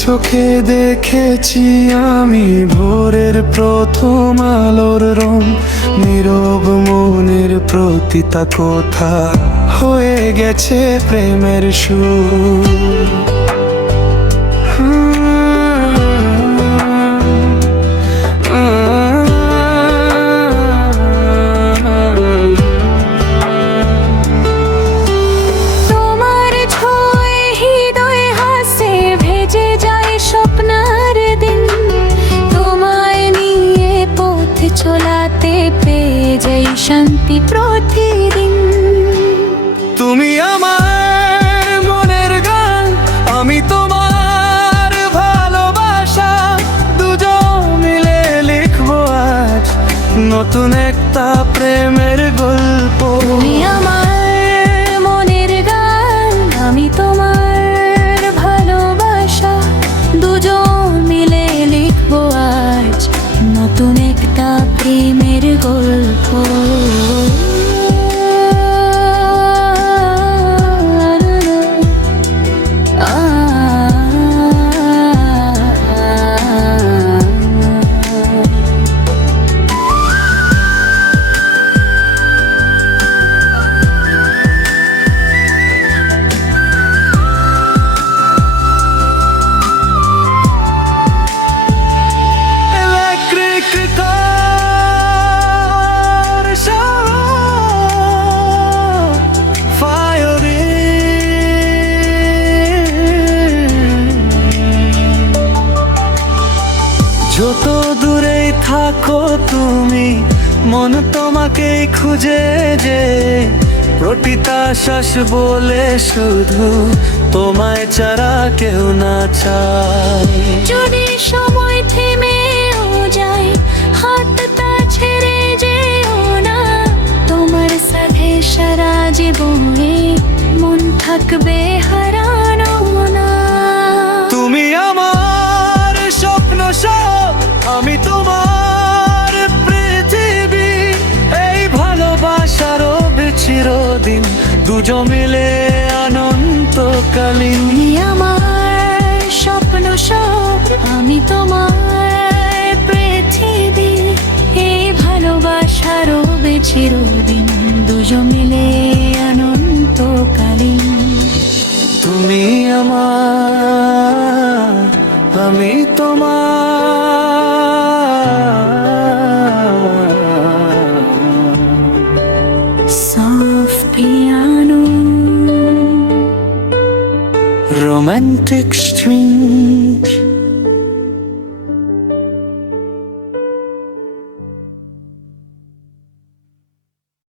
চোখে দেখেছি আমি ভোরের প্রথম আলোর রং, নীরব মনের প্রতিটা কথা হয়ে গেছে প্রেমের সুর। চলাতে পেয়ে যাই শান্তি প্রতিদিন। তুমি আমার মনের গান, আমি তোমার ভালোবাসা, দুজন মিলে লিখবো আজ নতুন একটা প্রেমের গল্প। তুমি আমার মনের গান, আমি তোমার ভালোবাসা, দুজন মিলে লিখবো আজ নতুন একটা প্রেমের গল্প। যত দূরেই থাকো তুমি, মন তোমাকেই খুঁজে যে, প্রতিটা শ্বাস বলে শুধু তোমায় ছাড়া কেউ না চায়। যদি সময় থেমেও যায়, হাতটা ছেড়ে যেও না, তোমার সাথে সারা জীবনে মন থাকবে হারানো না। তুমি আমার স্বপ্ন সব, আমি তোমার পৃথিবী, এই ভালোবাসার চিরদিন দুজন মিলে অনন্তকালীন। তুমি আমার স্বপ্ন সব, আমি তোমার পৃথিবী, এই ভালোবাসার চিরদিন দুজন মিলে অনন্তকালীন। তুমি আমার, আমি তোমার। Soft piano, romantic strings